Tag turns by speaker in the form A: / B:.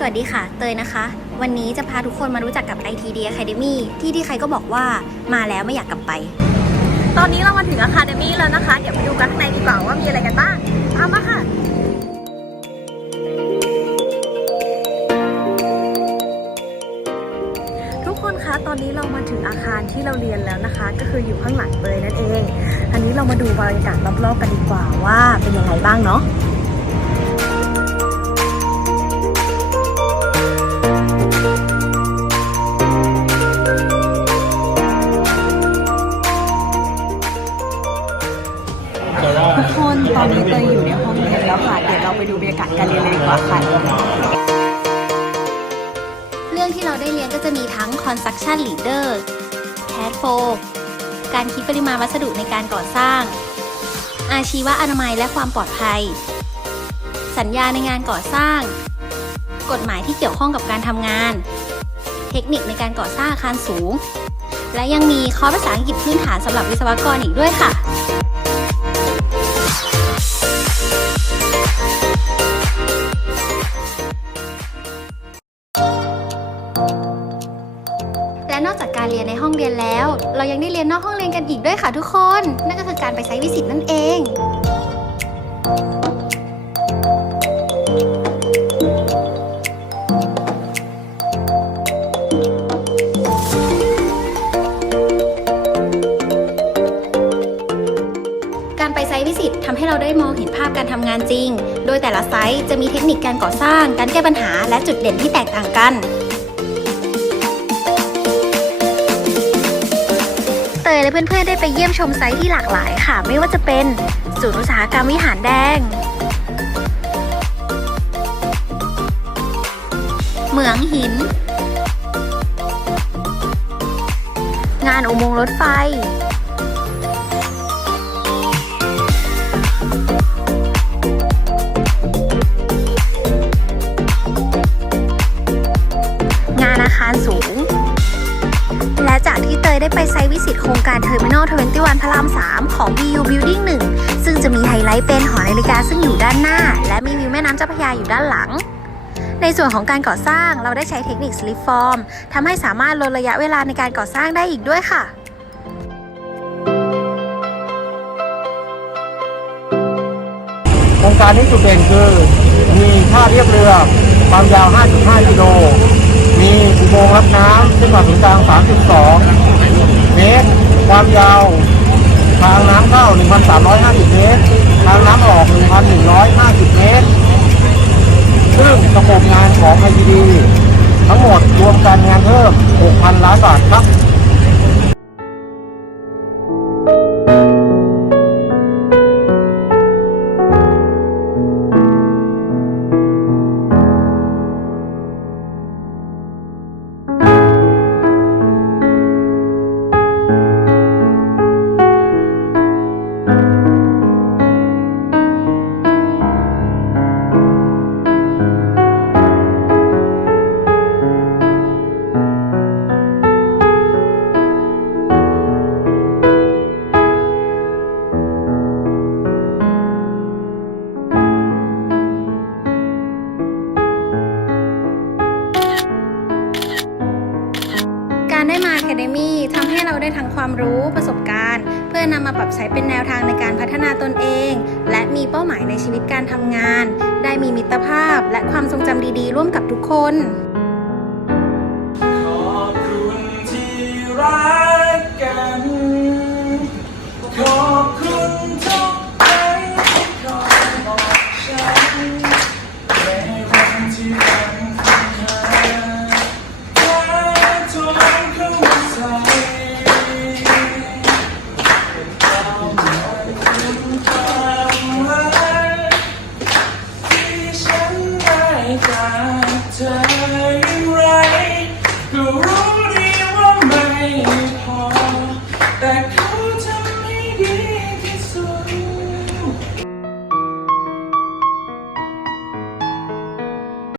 A: สวัสดีค่ะ เตยนะคะ วันนี้จะพาทุกคนมารู้จักกับ ITD Academy ที่ที่ใครก็บอกว่ามาแล้วไม่อยากกลับไป
B: ตอนนี้เรามาถึงอะคาเดมี่แล้วนะคะ เดี๋ยวไปดูกันข้างในดีกว่าว่ามีอะไรกันบ้างตามมาค่ะ ทุกคนคะ ตอนนี้เรามาถึงอาคารที่เราเรียนแล้วนะคะ ก็คืออยู่ข้างหลังเตยนั่นเอง อันนี้เรามาดูบรรยากาศรอบๆกันดีกว่าว่าเป็นยังไงบ้างเนาะ นตอนนี้เตยอยู่ในห้องเรียนแล้วค่ะ เดี๋ยวเราไปดูบรรยากาศการเรียนเลยดีกว่าค่ะ
A: เรื่องที่เราได้เรียนก็จะมีทั้ง construction leader CAD f o การคิดปริมาณวัสดุในการก่อสร้าง อาชีวะอนามัยและความปลอดภัย สัญญาในงานก่อสร้าง กฎหมายที่เกี่ยวข้องกับการทำงาน เทคนิคในการก่อสร้างอาคารสูง และยังมีคอร์สภาษาอังกฤษพื้นฐานสำหรับวิศวกรอีกด้วยค่ะ เรายังได้เรียนนอกห้องเรียนกันอีกด้วยค่ะทุกคน นั่นก็คือการไปไซต์วิสิตนั่นเอง การไปไซต์วิสิตทำให้เราได้มองเห็นภาพการทำงานจริง โดยแต่ละไซต์จะมีเทคนิคการก่อสร้าง การแก้ปัญหา และจุดเด่นที่แตกต่างกัน ยและเพื่อนๆได้ไปเยี่ยมชมไซต์ที่หลากหลายค่ะ ไม่ว่าจะเป็นศูนย์อุตสาหกรรมวิหารแดง เหมืองหิน งานอุโมงค์รถไฟ งานอาคารสูง ยได้ไปไซต์วิสิตโครงการ Terminal 21พระราม 3 ของ BU Building 1 ซึ่งจะมีไฮไลท์เป็นหอนาฬิกาซึ่งอยู่ด้านหน้า และมีวิวแม่น้ำเจ้าพระยาอยู่ด้านหลัง ในส่วนของการก่อสร้างเราได้ใช้เทคนิค slip form ทำให้สามารถลดระยะเวลาในการก่อสร้างได้อีกด้วยค่ะ
C: โครงการนี้จุดเด่นคือ มีท่าเทียบเรือความยาว 5.5 กิโล มีอุโมงค์รับน้ำเส้นผ่านศูนย์กลาง 3.2 เมตร ความยาว ทางน้ำเข้า 1,350 เมตร ทางน้ำออก 1,150 เมตร ซึ่งสโคปงานของ IPD ทั้งหมดรวมกันงานเพิ่ม 6,000 ล้านบาทครับ
A: ทำให้เราได้ทั้งความรู้ประสบการณ์ เพื่อนำมาปรับใช้เป็นแนวทางในการพัฒนาตนเอง และมีเป้าหมายในชีวิตการทำงาน ได้มีมิตรภาพและความทรงจำดีๆ ร่วมกับทุกคน
D: ขอบคุณที่รักกันขอบคุณทุกครั้งที่คอยบอกฉันในวันที่ฝันคงหาและทน that come to me.